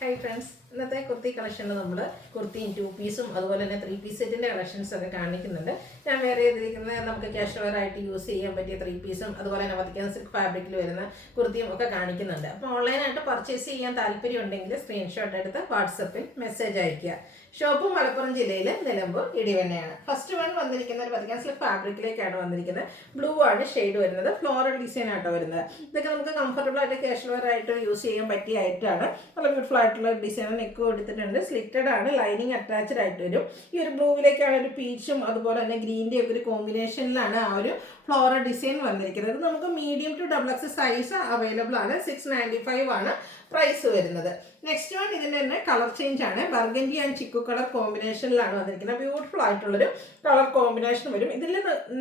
Hi friends, ഇന്നത്തെ കുർത്തി കളക്ഷനിൽ നമ്മൾ കുർത്തിയും 2 പീസും അതുപോലെ തന്നെ 3 പീസ് സെറ്റിൻ്റെ കളക്ഷൻസ് ഒക്കെ കാണിക്കുന്നുണ്ട്. ഞാൻ വേറെ ചെയ്തിരിക്കുന്നത് നമുക്ക് ക്യാഷ് വെയർ ആയിട്ട് യൂസ് ചെയ്യാൻ പറ്റിയ 3 പീസും അതുപോലെ തന്നെ വത്തിക്കാൻ സിൽക്ക് ഫാബ്രിക്കിൽ വരുന്ന കുർത്തിയും ഒക്കെ കാണിക്കുന്നുണ്ട്. അപ്പോൾ ഓൺലൈനായിട്ട് പർച്ചേസ് ചെയ്യാൻ താല്പര്യം ഉണ്ടെങ്കിൽ സ്ക്രീൻഷോട്ട് എടുത്ത് വാട്സപ്പിൽ മെസ്സേജ് അയയ്ക്കുക. ഷോപ്പ് മലപ്പുറം ജില്ലയിലെ നിലമ്പൂർ ഇടിവണ്ണയാണ്. ഫസ്റ്റ് വൺ വന്നിരിക്കുന്ന ഒരു വത്തിക്കാൻ സിൽക്ക് ഫാബ്രിക്കിലേക്കാണ് വന്നിരിക്കുന്നത്. ബ്ലൂ ആണ് ഷെയ്ഡ് വരുന്നത്. ഫ്ലോറൽ ഡിസൈൻ ആട്ടോ വരുന്നത്. ഇതൊക്കെ നമുക്ക് കംഫർട്ടബിൾ ആയിട്ട് ക്യാഷ് വെയർ ആയിട്ട് യൂസ് ചെയ്യാൻ പറ്റിയ ഐറ്റമാണ്. നല്ല ബ്യൂട്ടിഫുൾ ആയിട്ടുള്ള ഡിസൈൻ നെക്ക് കൊടുത്തിട്ടുണ്ട്. സ്ലിറ്റഡ് ആണ്, ലൈനിങ് അറ്റാച്ച്ഡ് ആയിട്ട് വരും. ഈ ഒരു ബ്ലൂവിലേക്കാണ് ഒരു പീച്ചും അതുപോലെ തന്നെ ഗ്രീൻ്റെ ഒക്കെ ഒരു കോമ്പിനേഷനിലാണ് ആ ഒരു ഫ്ലോറൽ ഡിസൈൻ വന്നിരിക്കുന്നത്. ഇത് നമുക്ക് medium to XXL size available ആണ്. 695 ആണ് പ്രൈസ് വരുന്നത്. നെക്സ്റ്റ് വൺ ഇതിൻ്റെ തന്നെ കളർ ചേഞ്ച് ആണ്. ബർഗൻഡി ആൻഡ് ചിക്കു കളർ കോമ്പിനേഷനിലാണ് വന്നിരിക്കുന്നത്. ബ്യൂട്ടിഫുൾ ആയിട്ടുള്ളൊരു കളർ കോമ്പിനേഷൻ വരും. ഇതിൽ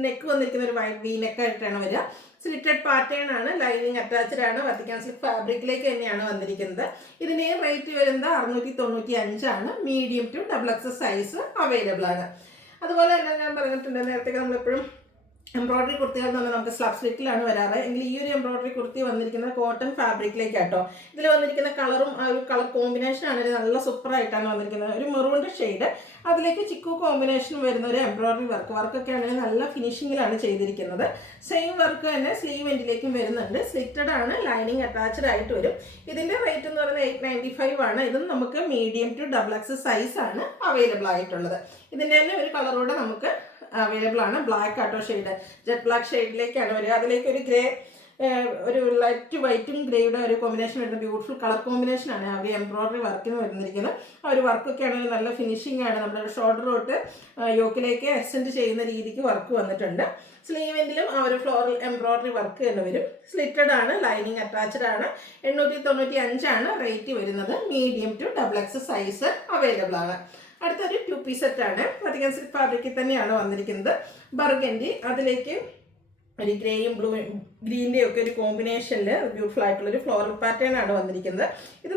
നെക്ക് വന്നിരിക്കുന്ന ഒരു വൈറ്റ് വി നെക്ക് ആയിട്ടാണ് വരിക. സ്ലിറ്റഡ് പാറ്റേൺ ആണ്, ലൈനിങ് അറ്റാച്ച്ഡ് ആണ്. വത്തിക്കാൻ സിൽക്ക് ഫാബ്രിക്കിലേക്ക് തന്നെയാണ് വന്നിരിക്കുന്നത്. ഇതിന് റേറ്റ് വരുന്നത് 695 ആണ്. Medium to XXL size available ആണ്. അതുപോലെ തന്നെ ഞാൻ പറഞ്ഞിട്ടുണ്ട് നേരത്തെ നമ്മളെപ്പോഴും എംബ്രോയിഡറി കുർത്തികൾ എന്ന് പറഞ്ഞാൽ നമുക്ക് സ്ലബ് സ്ലിറ്റിലാണ് വരാറ്. എങ്കിൽ ഈ ഒരു എംബ്രോയിഡറി കുർത്തി വന്നിരിക്കുന്നത് കോട്ടൺ ഫാബ്രിക്കിലേക്കാട്ടോ. ഇതിൽ വന്നിരിക്കുന്ന കളറും ആ ഒരു കളർ കോമ്പിനേഷൻ ആണെങ്കിൽ നല്ല സൂപ്പറായിട്ടാണ് വന്നിരിക്കുന്നത്. ഒരു മെറൂണിൻ്റെ ഷെയ്ഡ്, അതിലേക്ക് ചിക്കു കോമ്പിനേഷൻ വരുന്ന ഒരു എംബ്രോയിഡറി വർക്കൊക്കെ ആണെങ്കിൽ നല്ല ഫിനിഷിങ്ങിലാണ് ചെയ്തിരിക്കുന്നത്. സെയിം വർക്ക് തന്നെ സ്ലീവ് എൻഡിലേക്കും വരുന്നുണ്ട്. സ്ലിറ്റഡ് ആണ്, ലൈനിങ് അറ്റാച്ച്ഡ് ആയിട്ട് വരും. ഇതിൻ്റെ റേറ്റ് എന്ന് പറയുന്നത് 895 ആണ്. ഇതും നമുക്ക് മീഡിയം ടു XXL സൈസ് ആണ് അവൈലബിൾ ആയിട്ടുള്ളത്. ഇതിൻ്റെ തന്നെ ഒരു കളറോടെ നമുക്ക് അവൈലബിൾ ആണ്. ബ്ലാക്ക് ആട്ടോ ഷെയ്ഡ്, ജെറ്റ് ബ്ലാക്ക് ഷെയ്ഡിലേക്കാണ് വരിക. അതിലേക്ക് ഒരു ഗ്രേ, ഒരു ലൈറ്റ് വൈറ്റും ഗ്രേയുടെ ഒരു കോമ്പിനേഷൻ വരുന്ന ബ്യൂട്ടിഫുൾ കളർ കോമ്പിനേഷനാണ് ആ ഒരു എംബ്രോയിഡറി വർക്കിന് വരുന്നിരിക്കുന്നത്. ആ ഒരു വർക്കൊക്കെ ആണെങ്കിൽ നല്ല ഫിനിഷിംഗ് ആണ്. നമ്മുടെ ഷോൾഡർ തൊട്ട് യോക്കിലേക്ക് എക്സ്റ്റെൻഡ് ചെയ്യുന്ന രീതിക്ക് വർക്ക് വന്നിട്ടുണ്ട്. സ്ലീവെങ്കിലും ആ ഒരു ഫ്ലോറൽ എംബ്രോയിഡറി വർക്ക് തന്നെ വരും. സ്ലിറ്റഡ് ആണ്, ലൈനിങ് അറ്റാച്ച്ഡ് ആണ്. 895 ആണ് റേറ്റ് വരുന്നത്. Medium to XXL size available ആണ്. അടുത്തൊരു 2 പീസ് സെറ്റാണ്. വത്തിക്കാൻ സിൽക്ക് ഫാബ്രിക്കിൽ തന്നെയാണ് വന്നിരിക്കുന്നത്. ബർഗൻഡി, അതിലേക്ക് ഒരു ഗ്രേയും ഗ്രീൻ്റെയും ഒക്കെ ഒരു കോമ്പിനേഷനിൽ ബ്യൂട്ടിഫുൾ ആയിട്ടുള്ളൊരു ഫ്ലോറൽ പാറ്റേൺ ആണ് വന്നിരിക്കുന്നത്. ഇത്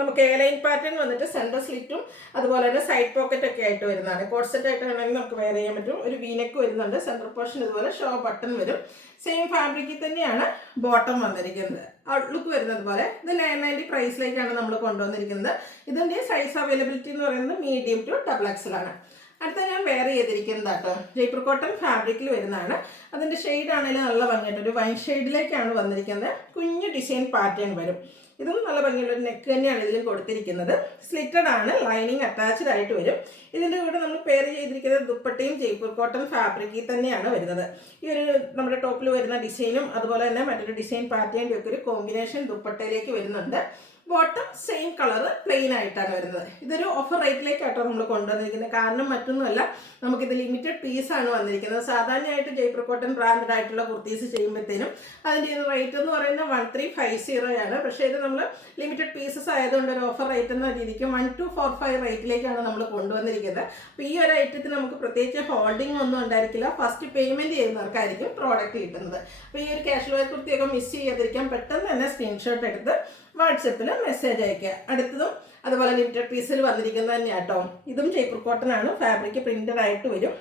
നമുക്ക് എ ലൈൻ പാറ്റേൺ വന്നിട്ട് സെൻറ്റർ സ്ലിറ്റും അതുപോലെ തന്നെ സൈഡ് പോക്കറ്റ് ഒക്കെ ആയിട്ട് വരുന്നതാണ്. കോട്ട് സെറ്റ് ആയിട്ടാണെങ്കിൽ നമുക്ക് വെയർ ചെയ്യാൻ പറ്റും. ഒരു വീനെക്ക് വരുന്നുണ്ട്. സെൻറ്റർ പോർഷൻ ഇതുപോലെ ഷോ ബട്ടൺ വരും. സെയിം ഫാബ്രിക്കിൽ തന്നെയാണ് ബോട്ടം വന്നിരിക്കുന്നത്. ഔട്ട്ലുക്ക് വരുന്നത് പോലെ. ഇത് 990 പ്രൈസിലേക്കാണ് നമ്മൾ കൊണ്ടുവന്നിരിക്കുന്നത്. ഇതിൻ്റെ സൈസ് അവൈലബിലിറ്റി എന്ന് പറയുന്നത് മീഡിയം ടു XXL ആണ്. അടുത്ത ഞാൻ വെയർ ചെയ്തിരിക്കുന്നത് കേട്ടോ ജയ്പൂർ കോട്ടൺ ഫാബ്രിക്കിൽ വരുന്നതാണ്. അതിൻ്റെ ഷെയ്ഡ് ആണെങ്കിലും നല്ല ഭംഗിയായിട്ട് ഒരു വൈൻ ഷെയ്ഡിലേക്കാണ് വന്നിരിക്കുന്നത്. കുഞ്ഞു ഡിസൈൻ പാറ്റേൺ വരും. ഇതും നല്ല ഭംഗിയുള്ള ഒരു നെക്ക് തന്നെയാണ് ഇതിൽ കൊടുത്തിരിക്കുന്നത്. സ്ലിറ്റഡ് ആണ്, ലൈനിങ് അറ്റാച്ച്ഡ് ആയിട്ട് വരും. ഇതിൻ്റെ കൂടെ നമ്മൾ പെയർ ചെയ്തിരിക്കുന്നത് ദുപ്പട്ടയും ജയ്പൂർ കോട്ടൺ ഫാബ്രിക്കിൽ തന്നെയാണ് വരുന്നത്. ഈ ഒരു നമ്മുടെ ടോപ്പിൽ വരുന്ന ഡിസൈനും അതുപോലെ തന്നെ മറ്റൊരു ഡിസൈൻ പാറ്റേണിൻ്റെ ഒക്കെ ഒരു കോമ്പിനേഷൻ ദുപ്പട്ടയിലേക്ക് വരുന്നുണ്ട്. ബോട്ടം സെയിം കളർ പ്ലെയിൻ ആയിട്ടാണ് വരുന്നത്. ഇതൊരു ഓഫർ റേറ്റിലേക്കാട്ടോ നമ്മൾ കൊണ്ടുവന്നിരിക്കുന്നത്. കാരണം മറ്റൊന്നുമല്ല, നമുക്കിത് ലിമിറ്റഡ് പീസാണ് വന്നിരിക്കുന്നത്. സാധാരണയായിട്ട് ജയ്പൂർ കോട്ടൺ ബ്രാൻഡഡ് ആയിട്ടുള്ള കുർത്തീസ് ചെയ്യുമ്പോഴത്തേനും അതിൻ്റെ ഒരു റേറ്റ് എന്ന് പറയുന്നത് 1350 ആണ്. പക്ഷേ ഇത് നമ്മൾ ലിമിറ്റഡ് പീസസ് ആയതുകൊണ്ട് ഒരു ഓഫർ റേറ്റ് എന്ന രീതിക്ക് 1245 റേറ്റിലേക്കാണ് നമ്മൾ കൊണ്ടുവന്നിരിക്കുന്നത്. അപ്പോൾ ഈ ഒരു ഐറ്റത്തിന് നമുക്ക് പ്രത്യേകിച്ച് ഹോൾഡിംഗ് ഒന്നും ഉണ്ടായിരിക്കില്ല. ഫസ്റ്റ് പേയ്മെൻറ്റ് ചെയ്യുന്നവർക്കായിരിക്കും പ്രോഡക്റ്റ് കിട്ടുന്നത്. അപ്പോൾ ഈ ഒരു ക്യാഷ് വെയർ കുർത്തിയൊക്കെ മിസ് ചെയ്യാതിരിക്കാൻ പെട്ടെന്ന് തന്നെ സ്ക്രീൻഷോട്ട് എടുത്ത് വാട്സപ്പിൽ മെസ്സേജ് അയക്കുക. അടുത്തതും അതുപോലെ ലിമിറ്റഡ് പീസിൽ വന്നിരിക്കുന്നത് തന്നെയാണ് കേട്ടോ. ഇതും ജയ്പൂർ കോട്ടൺ ആണ്. ഫാബ്രിക് പ്രിന്റഡ് ആയിട്ട് വരും.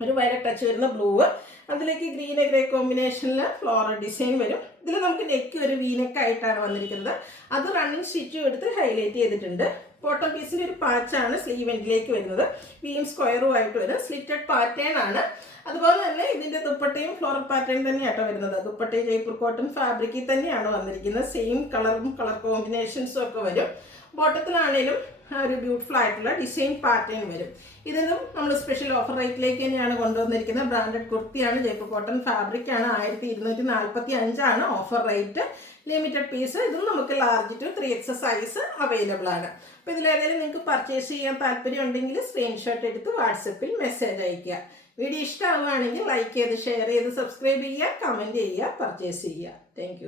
ഒരു വയലറ്റ് ടച്ച് വരുന്ന ബ്ലൂ, അതിലേക്ക് ഗ്രീൻ ഗ്രേ കോമ്പിനേഷനിൽ ഫ്ലോറൽ ഡിസൈൻ വരും. ഇതിൽ നമുക്ക് നെക്ക് ഒരു വീനെക്ക് ആയിട്ടാണ് വന്നിരിക്കുന്നത്. അത് റണ്ണിങ് സ്റ്റിച്ചും എടുത്ത് ഹൈലൈറ്റ് ചെയ്തിട്ടുണ്ട്. ബോട്ടം പീസിൻ്റെ ഒരു പാച്ചാണ് സ്ലീവ് എൻഡിലേക്ക് വരുന്നത്. വീം സ്ക്വയറും ആയിട്ട് വരും. സ്ലിറ്റഡ് പാറ്റേൺ ആണ്. അതുപോലെ തന്നെ ഇതിൻ്റെ ദുപ്പട്ടയും ഫ്ലോറൽ പാറ്റേൺ തന്നെയാട്ടോ വരുന്നത്. ദുപ്പട്ടയും ജയ്പൂർ കോട്ടൺ ഫാബ്രിക്കിൽ തന്നെയാണ് വന്നിരിക്കുന്നത്. സെയിം കളറും കളർ കോമ്പിനേഷൻസും ഒക്കെ വരും. ബോട്ടത്തിലാണേലും ഒരു ബ്യൂട്ടിഫുൾ ആയിട്ടുള്ള ഡിസൈൻ പാറ്റേൺ വരും. ഇതൊന്നും നമ്മൾ സ്പെഷ്യൽ ഓഫർ റേറ്റിലേക്ക് തന്നെയാണ് കൊണ്ടുവന്നിരിക്കുന്നത്. ബ്രാൻഡഡ് കുർത്തിയാണ്, ജയ്പൂർ കോട്ടൺ ഫാബ്രിക് ആണ്. 1245 ആണ് ഓഫർ റേറ്റ്. Limited piece. ഇതും നമുക്ക് large to 3XL size available ആണ്. അപ്പോൾ ഇതിലേതെങ്കിലും നിങ്ങൾക്ക് പർച്ചേസ് ചെയ്യാൻ താല്പര്യം ഉണ്ടെങ്കിൽ സ്ക്രീൻഷോട്ട് എടുത്ത് വാട്സപ്പിൽ മെസ്സേജ് അയയ്ക്കുക. വീഡിയോ ഇഷ്ടമാവുകയാണെങ്കിൽ ലൈക്ക് ചെയ്ത് ഷെയർ ചെയ്ത് സബ്സ്ക്രൈബ് ചെയ്യുക, കമൻറ്റ് ചെയ്യുക, പർച്ചേസ് ചെയ്യുക. താങ്ക്